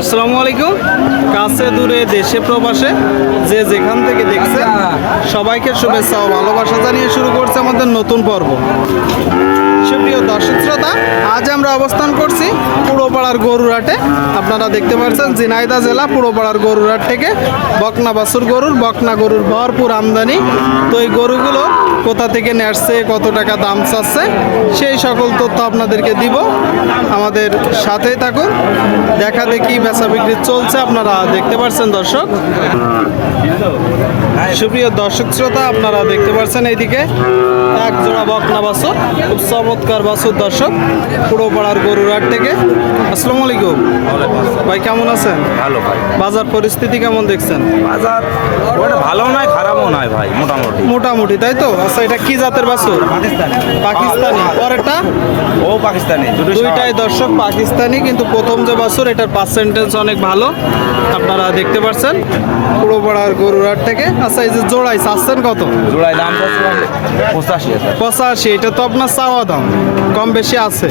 আসসালামু আলাইকুম। কাছে দূরে দেশে প্রবাসে যে যেখান থেকে দেখছেন সবাইকে শুভেচ্ছা ও ভালোবাসা জানিয়ে শুরু করছে আমাদের নতুন পর্ব। সুপ্রিয় দর্শক শ্রোতা, আজ আমরা অবস্থান করছি পুরোপাড়ার গরুরহাটে। আপনারা দেখতে পাচ্ছেন ঝিনাইদহ জেলা পুরোপাড়ার গরুরহাট থেকে বকনা বাছুর গরুর ভরপুর আমদানি। তো এই গরুগুলো কোথা থেকে নেসছে, কত টাকা দাম চাচ্ছে, সেই সকল তথ্য আপনাদেরকে দিব। আমাদের সাথেই থাকুন, দেখা দেখি বেচা বিক্রি চলছে আপনারা দেখতে পাচ্ছেন দর্শক। সুপ্রিয় দর্শক শ্রোতা, আপনারা দেখতে পাচ্ছেন এইদিকে এক জোড়া বকনা বাছুর, খুব চমৎকার বাছুর দর্শক, পুরোপাড়ার গরুরহাট থেকে। আসসালামু আলাইকুম ভাই, কেমন আছেন? ভালো ভাই। বাজার পরিস্থিতি কেমন দেখছেন? বাজার ওটা ভালো নয়, খারাপও নয় ভাই, মোটামুটি মোটামুটি, তাই তো? আচ্ছা, এটা কি জাতের বাছুর? পাকিস্তানি। পাকিস্তানি। পরেরটা? ও পাকিস্তানি, দুইটাই দর্শক পাকিস্তানি, কিন্তু প্রথম যে বাছুর এটার পার্সেন্টেজ অনেক ভালো, আপনারা দেখতে পাচ্ছেন পুরোপাড়ার গরুরহাট থেকে। আচ্ছা, এই যে জোড়াই চাচ্ছেন কত? জোড়ায় দাম চাচ্ছে 85। 85। এটা তো আপনার চাওয়া দাম, কম বেশি আছে।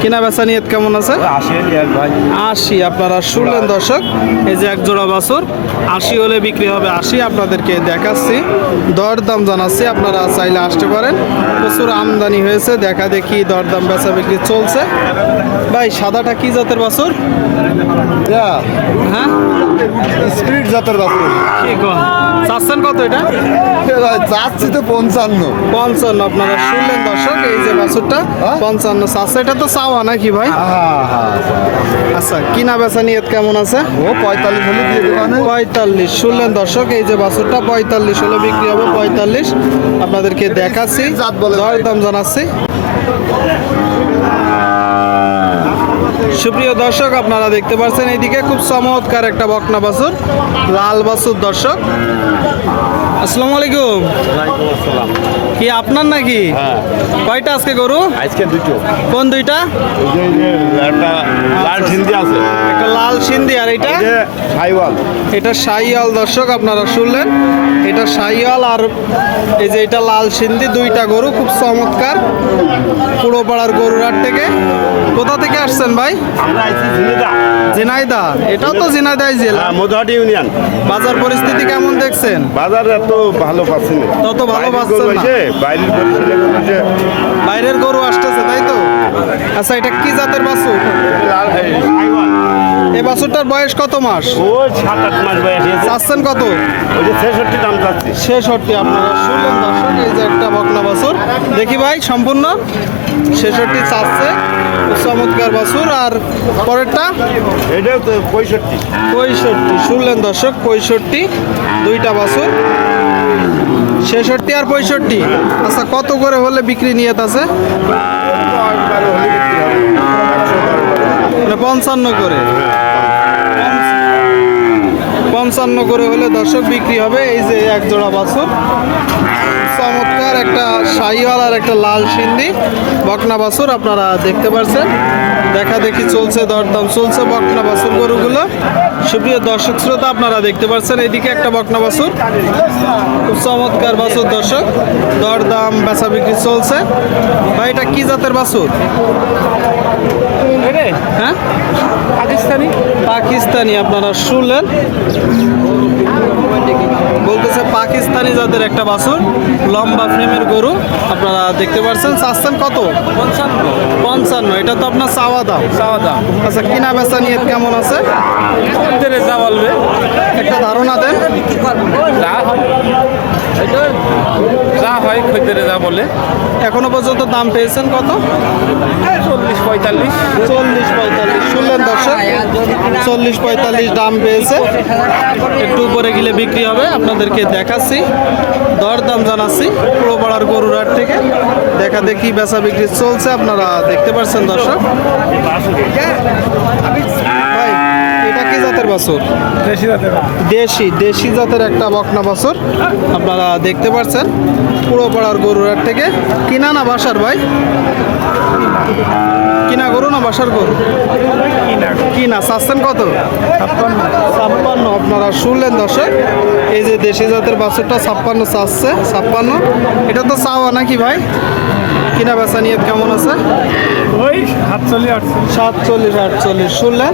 কিনা বেচা নিয়ত কেমন আছে? 80 ভাই। 80। আপনারা শুনলেন দর্শক, এই যে এক জোড়া বাছুর 80 হলে বিক্রি হবে 80। আপনাদেরকে দেখাচ্ছি, দরদাম জানাচ্ছি, আপনারা চাইলে আসতে পারেন। প্রচুর আমদানি হয়েছে, দেখা দেখি দরদাম বেচা বিক্রি চলছে। ভাই, সাদাটা কি জাতের বাছুর? হ্যাঁ, স্পিড জাতের বাছুর। কি কন চাচ্ছেন কত এটা? যাচ্ছি তো 55। 55। আপনারা শুনলেন দর্শক, এই যে বাছুরটা 55 চাচ্ছে। এটা তো চাওয়া নাকি ভাই? আচ্ছা, কিনা বেচা নিয়ত কেমন আছে? ও 45 হলে দিয়ে দেবানে। 45। শুনলেন দর্শক, এই যে বাছুরটা 45 হলে বিক্রি হবে 45। আপনাদেরকে দেখাচ্ছি, দাম জানাচ্ছি। সুপ্রিয় দর্শক, আপনারা দেখতে পাচ্ছেন এইদিকে খুব চমৎকার একটা বকনা বাছুর, লাল বাছুর দর্শক। আসসালামু আলাইকুম। কি আপনার নাকি? কয়টা আজকে গরু? আজকে দুটো। কোন দুইটা? একটা লাল সিন্ধি আছে, একটা লাল সিন্ধি, আর এটা সাইওয়াল। এটা শাহিওয়াল দর্শক, আপনারা শুনলেন, এটা শাহিওয়াল। আর এই যে এটা লাল সিন্ধি, দুইটা গরু খুব চমৎকার, পুরোপাড়ার গরুরহাট থেকে। কোথা থেকে আসছেন ভাই? আমরা আইছি ঝিনাইদহ। ঝিনাইদহ। এটাও তো ঝিনাইদহ জেলা। মধুহাটি ইউনিয়ন। বাজার পরিস্থিতি কেমন দেখছেন? বাজার এত ভালো পাচ্ছি না। তত ভালো পাচ্ছেন না? বাইরের পরিস্থিতি বলছে বাইরের গরু আসতেছে, তাই তো? আচ্ছা, এটা কি জাতের বাছুর? লাল সাইওয়াল। এই বাছুরটার বয়স কত মাস? ও 7-8 মাস বয়স। চাচ্ছেন কত? ওই যে 66 দাম চাচ্ছি। 66। আপনারা শুনলেন দর্শক, এই যে একটা বকনা বাছুর, দেখি ভাই সম্পূর্ণ 66 চাচ্ছে, চমৎকার বাছুর। আর পরেরটা? এটাও তো 65। 65। শুনলেন দর্শক, 65, দুইটা বাছুর, 66 আর 65। আচ্ছা, কত করে হলে বিক্রি নিয়ত আছে? 55 করে। 55 করে হলে দর্শক বিক্রি হবে। এই যে এক জোড়া বাছুর, চমৎকার একটা শাহিওয়াল আর একটা লাল সিন্ধি বকনা বাছুর, আপনারা দেখতে পাচ্ছেন। দেখা দেখি চলছে, দরদাম চলছে বকনা বাছুর গরুগুলো। সুপ্রিয় দর্শক শ্রোতা, আপনারা দেখতে পাচ্ছেন এইদিকে একটা বকনা বাছুর, খুব চমৎকার বাছুর দর্শক, দরদাম বেচা বিক্রি চলছে। ভাই, এটা কি জাতের বাছুর? হ্যাঁ, পাকিস্তানি। পাকিস্তানি। আপনারা শুনলেন, বলতেছে পাকিস্তানি জাতের একটা বাছুর, লম্বা ফ্রেমের গরু, আপনারা দেখতে পাচ্ছেন। চাচ্ছেন কত? 55। এটা তো আপনার চাওয়া দাম। আচ্ছা, কিনা বেচা নিয়ত কেমন আছে? যা বলবে, একটা ধারণা দেন। যা হয় খদ্দেরে যা বলে। এখনো পর্যন্ত দাম পেয়েছেন কত? 40-45। 40-45। শুনলেন দর্শক, 40-45 দাম পেয়েছে। একটু উপরে গেলে বিক্রি হবে, আপনাদেরকে দেখাচ্ছি, দরদাম জানাচ্ছি পুরোপাড়ার গরুরহাট থেকে। দেখা দেখি বেচা বিক্রি চলছে, আপনারা দেখতে পাচ্ছেন দর্শক। ভাই, এটা কি জাতের বাছুর? দেশি জাতের একটা বকনা বাছুর, আপনারা দেখতে পাচ্ছেন পুরোপাড়ার গরুরহাট থেকে। কিনা না বাসার ভাই? কিনা গরু না বাসার গরু? কিনা। চাচ্ছেন কত? 56। আপনারা শুনলেন দর্শক, এই যে দেশি জাতের বাছুরটা 56 চাচ্ছে। 56। এটা তো চাওয়া নাকি ভাই? কিনা বেচা নিয়ে কেমন আছে? ওই 47-48 শুনলেন,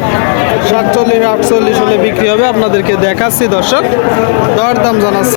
47-48 হলে বিক্রি হবে। আপনাদেরকে দেখাচ্ছি দর্শক, দর দাম জানাচ্ছি।